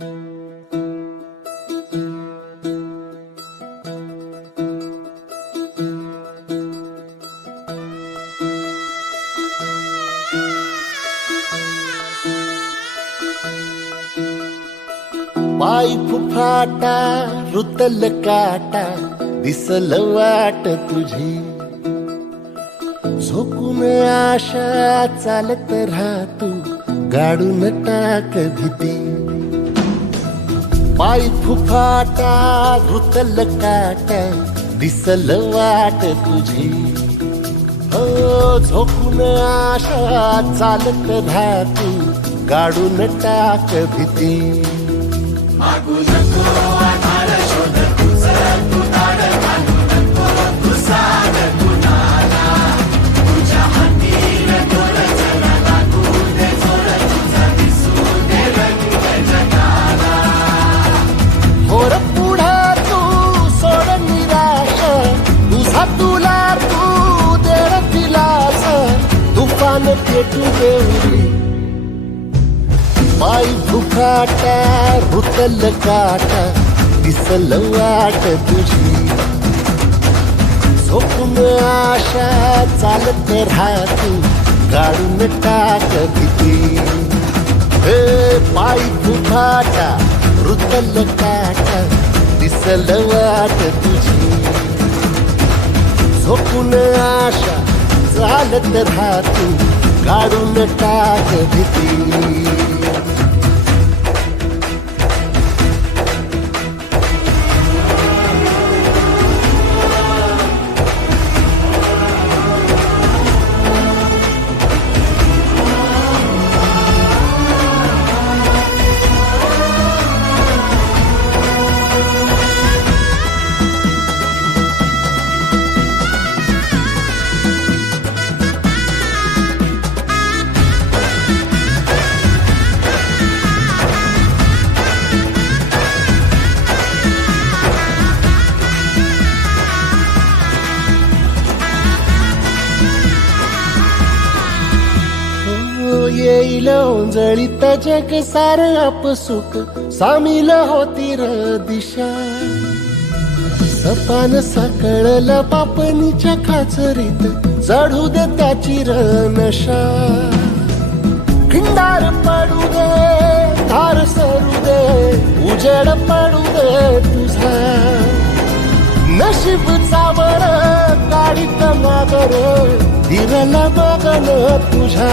पाय फुफाटा रुतल काटा दिसल वाट तुझी. झोकून आशा चालत राहतू गाडून टाक भीती. पाय फुफाटा रुतल काटा दिसल वाट तुझी. हो झोपून आशा चालत राहतू गाडून टाक भीती. होर पेटू देवरी पाय फुकाटा रुतल काटा दिसल वाट तुझी. झोपून आशा चालत राहतू काढून टाक किती. हे पाय भुकाटा रुतल काटा दिसल वाट तुझी. झोपून आशा चालत राहतू काढून टाक भीती. येईल ओंजळीत जग सार आपसुक. सामील होती र दिशा. सपान सकळल पापणीच्या खाचरीत. चढू दे त्याची र नशा. खिंडार पडू दे धार सरू दे उजेड पडू दे तुझा. नशीब चावर काढीत मागर दिरला बघन तुझ्या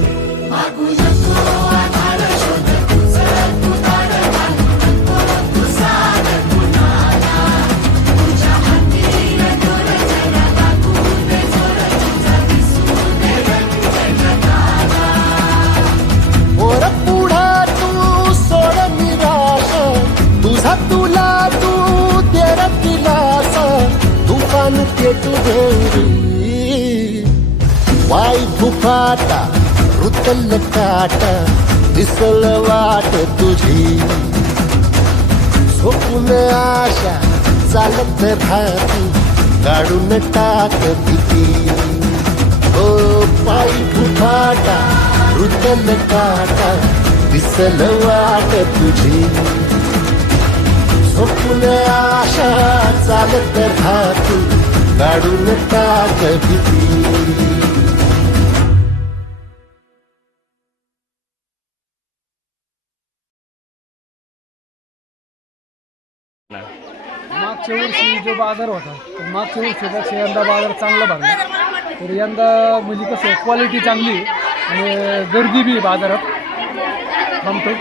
पेटू देवरी वाय फुफाटा रुतल काटा दिसल वाट तुझी झोपून आशा चालत राहती काढून टाक भीती ओ पाय फुफाटा रुतल काटा दिसल वाट आशा चालत राहती काढून टाक भीती मागच्या वर्षी जो बाजार होता तर मागच्या वर्षीपेक्षा यंदा बाजार चांगला भरला. तर यंदा म्हणजे कसं आहे क्वालिटी चांगली आणि गर्दी बी आहे बाजारात. थांबतो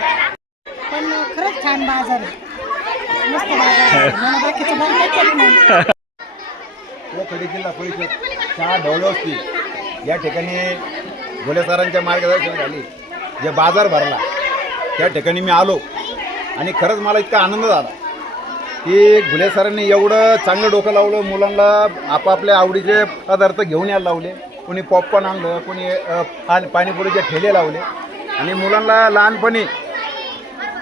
पण खरंच छान बाजार आहे. मस्त बाजार आहे. मला बाकीचं बरं काही चालू नाही खडी जिल्हा परिषद शाळा ढवळवस्ती या ठिकाणी घोले सरांच्या मार्गदर्शन झाली. जे बाजार भरला त्या ठिकाणी मी आलो. आणि खरंच मला इतका आनंद झाला की घुले सरांनी एवढं चांगलं डोकं लावलं. मुलांना आपापल्या आवडीचे पदार्थ घेऊन यायला लावले. कोणी पॉपकॉर्न आणलं कोणी पाणीपुरीचे ठेले लावले. आणि मुलांना लहानपणी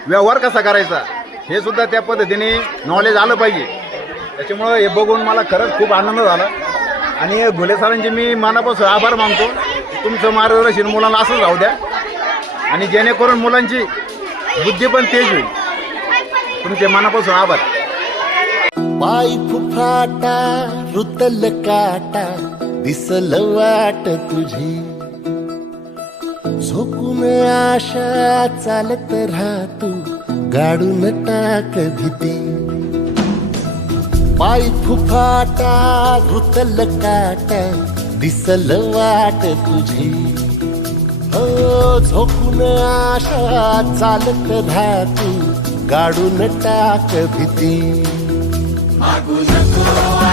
व्यवहार कसा करायचा हे सुद्धा त्या पद्धतीने नॉलेज आलं पाहिजे. त्याच्यामुळं हे बघून मला खरंच खूप आनंद झाला. आणि घुले सरांचे मी मनापासून आभार मानतो. तुमचं मार्गदर्शन मुलांना असंच राहू द्या. आणि जेणेकरून मुलांची बुद्धी पण तेज होईल. तुमचे मनापासून आभार. पाय फुफाटा रुतल काटा दिसल वाट तुझी. झोकून आशा चालत राहतू गाडून टाक भीती. पाय फुफाटा रुतल काटा दिसल वाट तुझी. हो झोकून आशा चालत राहतू गाडून टाक भीती. होर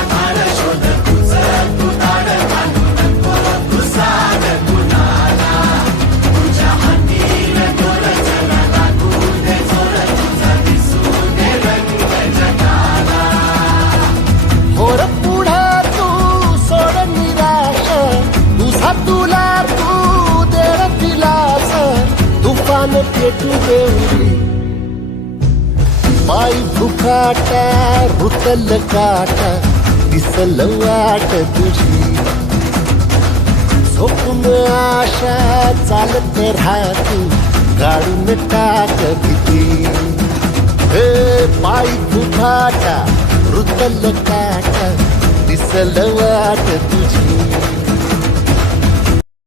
तुफान पेटू पाय भुकाटा रुतल काटा दिसल वाट तुझी. झोपून आशा चालत राहतू गाडून टाक भीती. हे पाय भुकाटा रुतल काटा दिसल वाट तुझी.